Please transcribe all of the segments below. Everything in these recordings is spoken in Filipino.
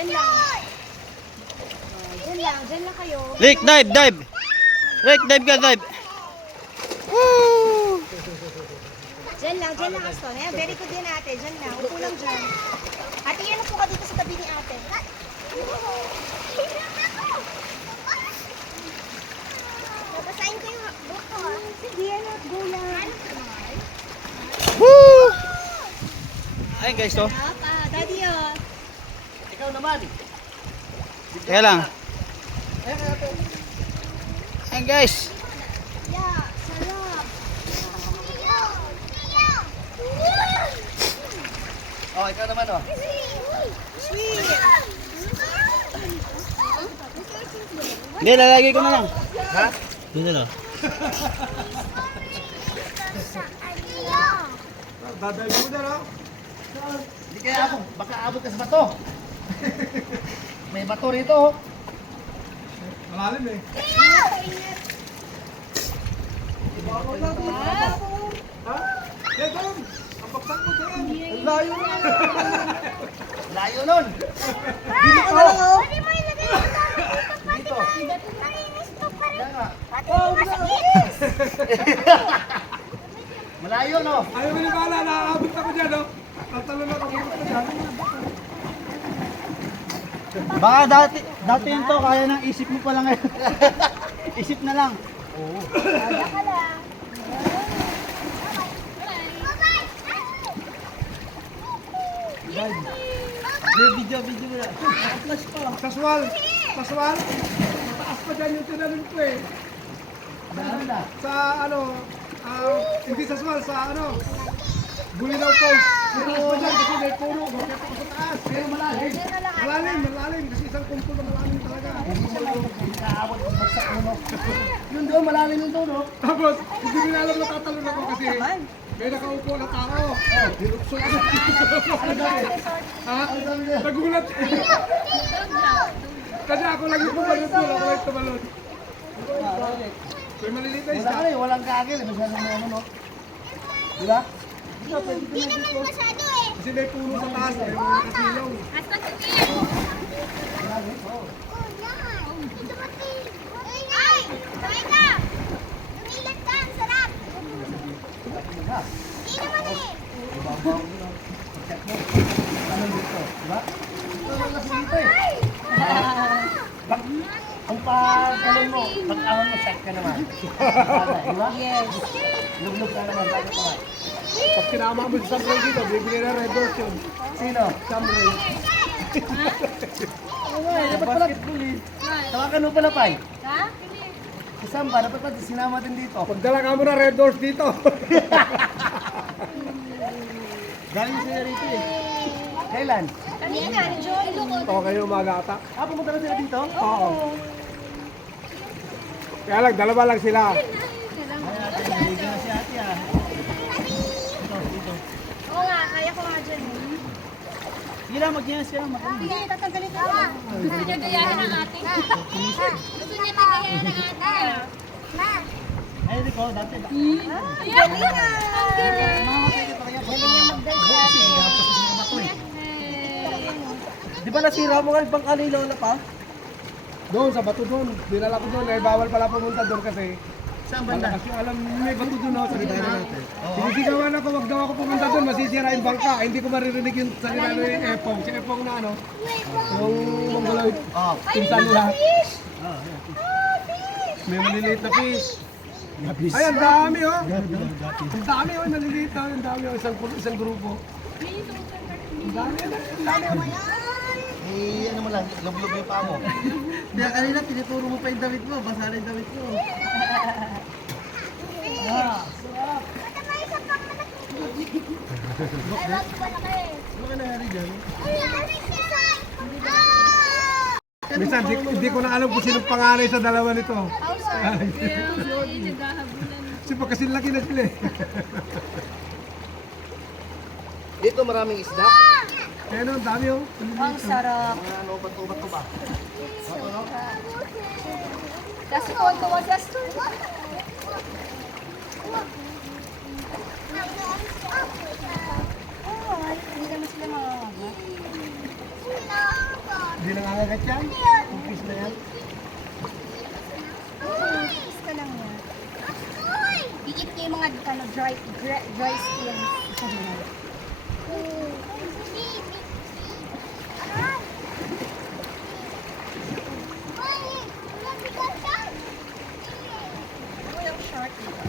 Diyan lang. Diyan lang kayo. Rick, dive. Rick, dive ka, dive. Woo! Diyan lang, Aston. Ayan, very good din ate. Diyan lang, upo lang dyan. Ate, yan po ka dito sa tabi ni ate. Babasahin ko yung book ko. Sige, anak, go lang. Woo! Ayun guys, to. Daddy, oh. Ikaw naman. Teka lang. Ayun guys. Yeah, sarap. Oh, ikaw naman oh. Sweet. Hindi, lalagay ko na lang. Ha? Dito lang. Dadalhin mo na, no? Hindi kaya ako. Baka abot ka sa bato. May bato rito oh. Malalim eh. Ha? Legon! Ang baksak mo dyan! Ang layo na! Layo nun. Dito ka lang, oh. Pwede mo ilagay yung Dito. Marinis to pa rin. Kaya nga. Pati yung masakit. Malayo no. Ayaw mo ni Bala, nakaabot ako dyan, no? Tatalo na ako dyan. Baka dati yun to, kaya ng isip mo pa lang ngayon. Isip na lang. Kaya ka lang. Video mo na. Paswal! Paswal! Mataas pa dyan yung tinalim ko eh. Sa ano, hindi sa swal, sa ano, Bulinaw Falls. Mataas pa dyan kasi may puno. Bakit ako sa taas? Pero malalim. Malalim. Kasi isang kumpul na malalim talaga. Nakaabot ang bagsak mo. Yun doon, malalim yun doon no. Tapos, hindi ko na alam na tatalon ako kasi may nakaupo na tao. Dirukso ako. Ha? Nagulat. Kasi ako lang yung tumalon doon. Ako lang yung tumalon. May maliliit na isda. Wala eh, walang kagil. Masyadong ano no. Diba? Hindi naman masyado eh. Kasi may puno sa taas. May mga nakasilaw. Hasta sa tiyan. Oh, yan. Ito pati. Ay! Try ka! Lumilat ka. Ang sarap. Hindi naman eh. Diba? Ito lang kasi dito eh. Ang pagkalon mo, pag-ahon mo, set ka naman. Diba? Yes. Luglog ka naman, bakit naman? Pag kinama mo sa Sam Ray dito, bibili na red doors yun. Sino? Sam Ray. Dapat pala, tawakan mo pala, Pai. Ha? Isang ba, dapat pala sinama din dito. Pagdala ka mo na red doors dito. Galing sila rito eh. Kailan? Kanina, ni Joy. Okay, umaga ata. Ah, pumunta na sila dito? Oo. Kaya lang, dalawa lang sila. Hindi na si ate ah. Oo nga, kaya ko nga dyan. Sige lang, mag-inas ka lang. Sige, tatanggalin ko. Gusto niya gayahin ang ating. Gusto niya gayahin ang ating. Ay, hindi ko, dati. Ayan na! Di ba nasira mo nga ibang kanilo na pa? Doon, sa bato doon. Dinala ko doon. Eh, bawal pala pumunta doon kasi. Saan banda? Kasi alam, may bato doon ako sa gitna natin. Sinisigawan ako, wag daw ako pumunta doon. Masisira yung bangka. Hindi ko maririnig yung salita ng Epong. Si Epong na ano. Yung Mongoloid. Oo. Pinsan nila. May maliliit na fish. Ay, ang dami oh. Ang dami oh, maliliit na. Ang dami oh, isang grupo. Ang dami, ang dami. Eh, ano mo lang, log-log yung paa mo. Kaya kanina, tinituro mo pa yung damit mo. Basa na yung damit mo. Ano ka nangyari dyan? Minsan, hindi ko na alam kung sino panganay sa dalawa nito. Kasi pagkasinlaki na sila eh. Dito maraming isda. Kaya no, ang dami oh. Ang sarap. Mga ano, bato-bato ba? Just tuwan-tuwa, just tuwa. Hindi naman sila mga Kakagat yan? Kupis na yan? Kiss ka lang yan. Iit niya yung mga ano, dry skin. Ako yung short dito.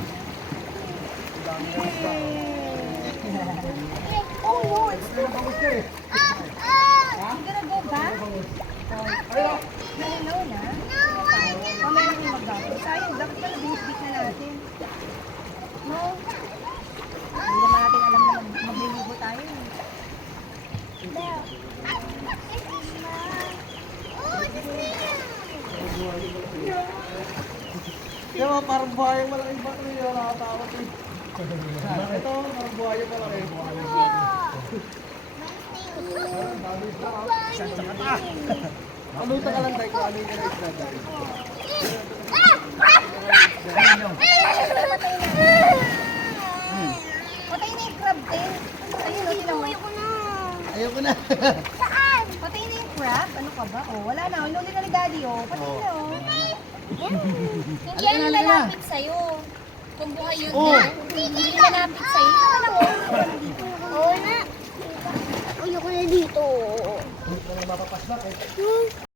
Oh no, it's too eh. You gonna go back? Hello na? Mamaya na yung mag-gapo. Sayang, dapat pala binibit na natin. No? Hindi naman natin alam na magliligo tayo. Kaya mga parang buhaya malaki ba ito yung nakatawa ito? Ito, parang buhaya malaki. Paluta ka lang tayo kung ano yung isda tayo. Patay na yung crab, eh. Ayun, o, tinan mo. Ayoko na. Patay na yung crab? Ano ka ba? Oh, wala na. Inuli na ni Daddy, oh. Patay na, oh. Hindi yan lalapit sa'yo. Kung buhay yun Oh. hindi lalapit sa'yo. Oo na. Ayoko na dito. Hindi ko na mapapaslak eh.